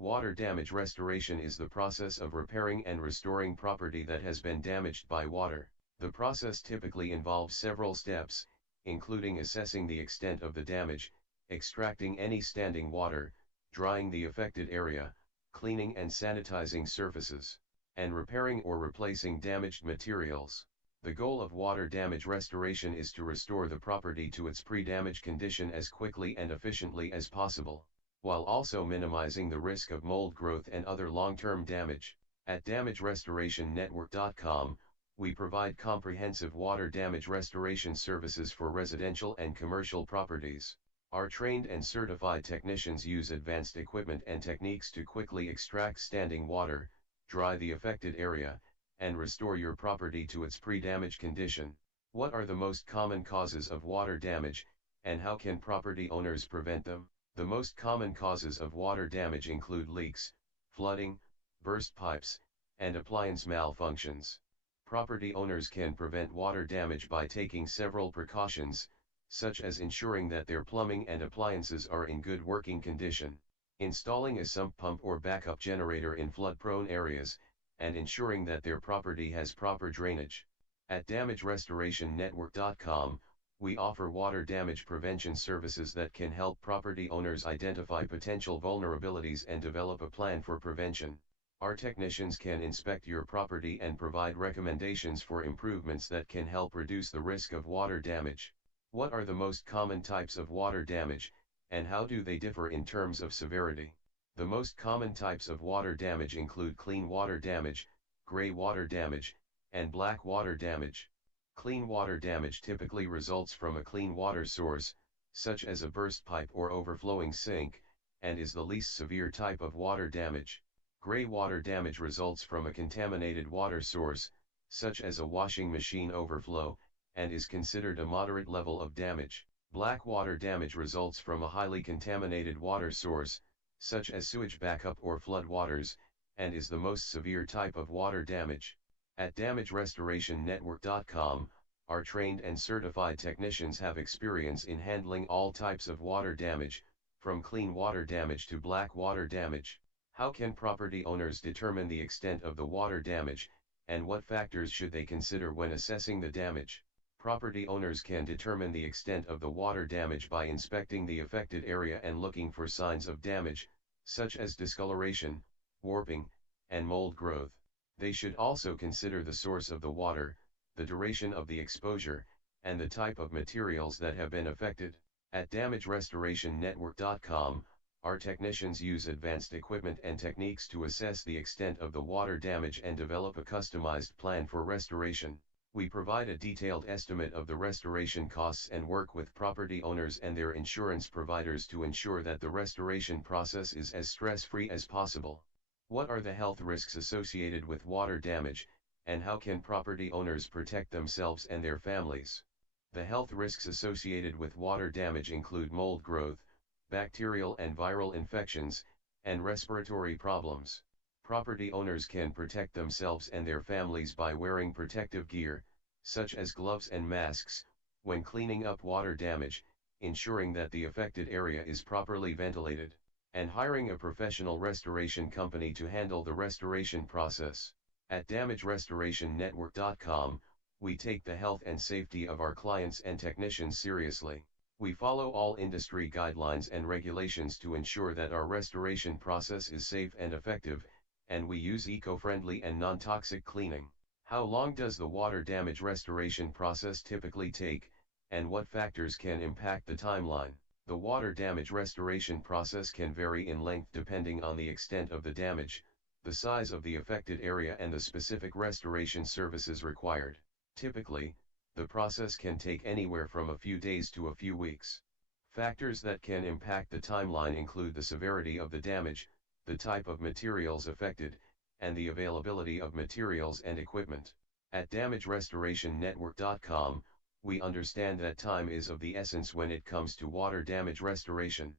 Water damage restoration is the process of repairing and restoring property that has been damaged by water. The process typically involves several steps, including assessing the extent of the damage, extracting any standing water, drying the affected area, cleaning and sanitizing surfaces, and repairing or replacing damaged materials. The goal of water damage restoration is to restore the property to its pre-damage condition as quickly and efficiently as possible, while also minimizing the risk of mold growth and other long-term damage. At damagerestorationnetwork.com, we provide comprehensive water damage restoration services for residential and commercial properties. Our trained and certified technicians use advanced equipment and techniques to quickly extract standing water, dry the affected area, and restore your property to its pre-damage condition. What are the most common causes of water damage, and how can property owners prevent them? The most common causes of water damage include leaks, flooding, burst pipes, and appliance malfunctions. Property owners can prevent water damage by taking several precautions, such as ensuring that their plumbing and appliances are in good working condition, installing a sump pump or backup generator in flood-prone areas, and ensuring that their property has proper drainage. At damagerestorationnetwork.com, we offer water damage prevention services that can help property owners identify potential vulnerabilities and develop a plan for prevention. Our technicians can inspect your property and provide recommendations for improvements that can help reduce the risk of water damage. What are the most common types of water damage, and how do they differ in terms of severity? The most common types of water damage include clean water damage, gray water damage, and black water damage. Clean water damage typically results from a clean water source, such as a burst pipe or overflowing sink, and is the least severe type of water damage. Gray water damage results from a contaminated water source, such as a washing machine overflow, and is considered a moderate level of damage. Black water damage results from a highly contaminated water source, such as sewage backup or floodwaters, and is the most severe type of water damage. At damagerestorationnetwork.com, our trained and certified technicians have experience in handling all types of water damage, from clean water damage to black water damage. How can property owners determine the extent of the water damage, and what factors should they consider when assessing the damage? Property owners can determine the extent of the water damage by inspecting the affected area and looking for signs of damage, such as discoloration, warping, and mold growth. They should also consider the source of the water, the duration of the exposure, and the type of materials that have been affected. At damagerestorationnetwork.com, our technicians use advanced equipment and techniques to assess the extent of the water damage and develop a customized plan for restoration. We provide a detailed estimate of the restoration costs and work with property owners and their insurance providers to ensure that the restoration process is as stress-free as possible. What are the health risks associated with water damage, and how can property owners protect themselves and their families? The health risks associated with water damage include mold growth, bacterial and viral infections, and respiratory problems. Property owners can protect themselves and their families by wearing protective gear, such as gloves and masks, when cleaning up water damage, ensuring that the affected area is properly ventilated, and hiring a professional restoration company to handle the restoration process. At damagerestorationnetwork.com, we take the health and safety of our clients and technicians seriously. We follow all industry guidelines and regulations to ensure that our restoration process is safe and effective, and we use eco-friendly and non-toxic cleaning. How long does the water damage restoration process typically take, and what factors can impact the timeline? The water damage restoration process can vary in length depending on the extent of the damage, the size of the affected area and the specific restoration services required. Typically, the process can take anywhere from a few days to a few weeks. Factors that can impact the timeline include the severity of the damage, the type of materials affected, and the availability of materials and equipment. At damagerestorationnetwork.com, we understand that time is of the essence when it comes to water damage restoration.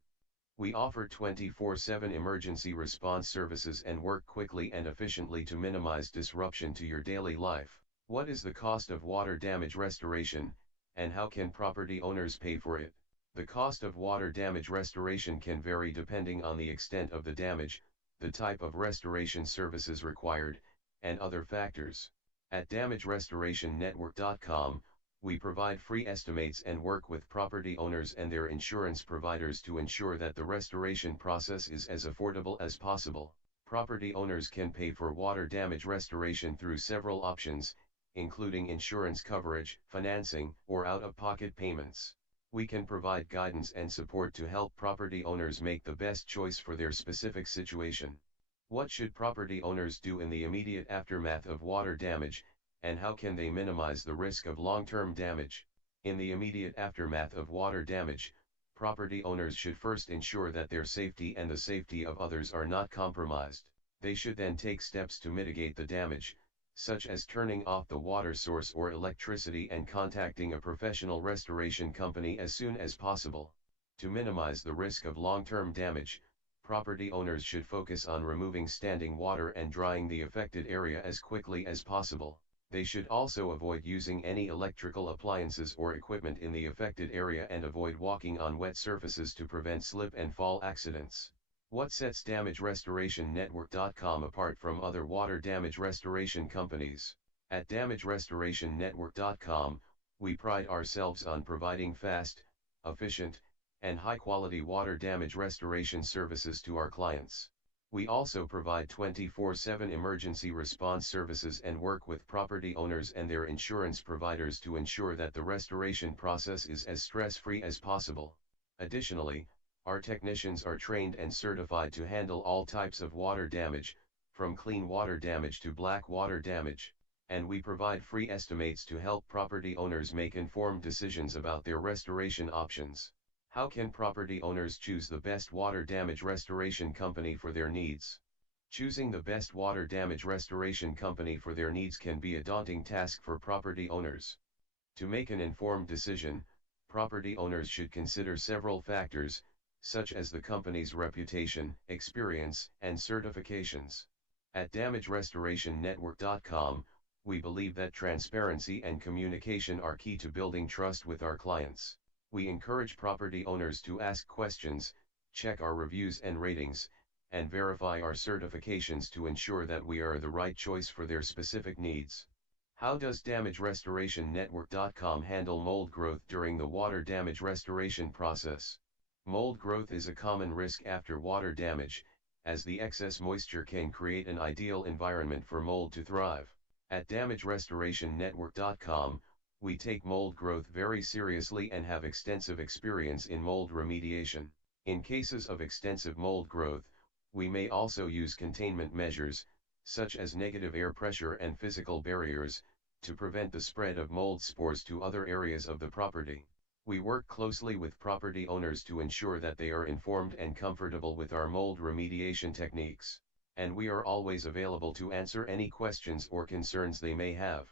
We offer 24/7 emergency response services and work quickly and efficiently to minimize disruption to your daily life. What is the cost of water damage restoration, and how can property owners pay for it? The cost of water damage restoration can vary depending on the extent of the damage, the type of restoration services required, and other factors. At damagerestorationnetwork.com, we provide free estimates and work with property owners and their insurance providers to ensure that the restoration process is as affordable as possible. Property owners can pay for water damage restoration through several options, including insurance coverage, financing, or out-of-pocket payments. We can provide guidance and support to help property owners make the best choice for their specific situation. What should property owners do in the immediate aftermath of water damage, and how can they minimize the risk of long-term damage? In the immediate aftermath of water damage, property owners should first ensure that their safety and the safety of others are not compromised. They should then take steps to mitigate the damage, such as turning off the water source or electricity and contacting a professional restoration company as soon as possible. To minimize the risk of long-term damage, property owners should focus on removing standing water and drying the affected area as quickly as possible. They should also avoid using any electrical appliances or equipment in the affected area and avoid walking on wet surfaces to prevent slip and fall accidents. What sets damagerestorationnetwork.com apart from other water damage restoration companies? At damagerestorationnetwork.com, we pride ourselves on providing fast, efficient, and high-quality water damage restoration services to our clients. We also provide 24/7 emergency response services and work with property owners and their insurance providers to ensure that the restoration process is as stress-free as possible. Additionally, our technicians are trained and certified to handle all types of water damage, from clean water damage to black water damage, and we provide free estimates to help property owners make informed decisions about their restoration options. How can property owners choose the best water damage restoration company for their needs? Choosing the best water damage restoration company for their needs can be a daunting task for property owners. To make an informed decision, property owners should consider several factors, such as the company's reputation, experience, and certifications. At damagerestorationnetwork.com, we believe that transparency and communication are key to building trust with our clients. We encourage property owners to ask questions, check our reviews and ratings, and verify our certifications to ensure that we are the right choice for their specific needs. How does damagerestorationnetwork.com handle mold growth during the water damage restoration process? Mold growth is a common risk after water damage, as the excess moisture can create an ideal environment for mold to thrive. At damagerestorationnetwork.com, we take mold growth very seriously and have extensive experience in mold remediation. In cases of extensive mold growth, we may also use containment measures, such as negative air pressure and physical barriers, to prevent the spread of mold spores to other areas of the property. We work closely with property owners to ensure that they are informed and comfortable with our mold remediation techniques, and we are always available to answer any questions or concerns they may have.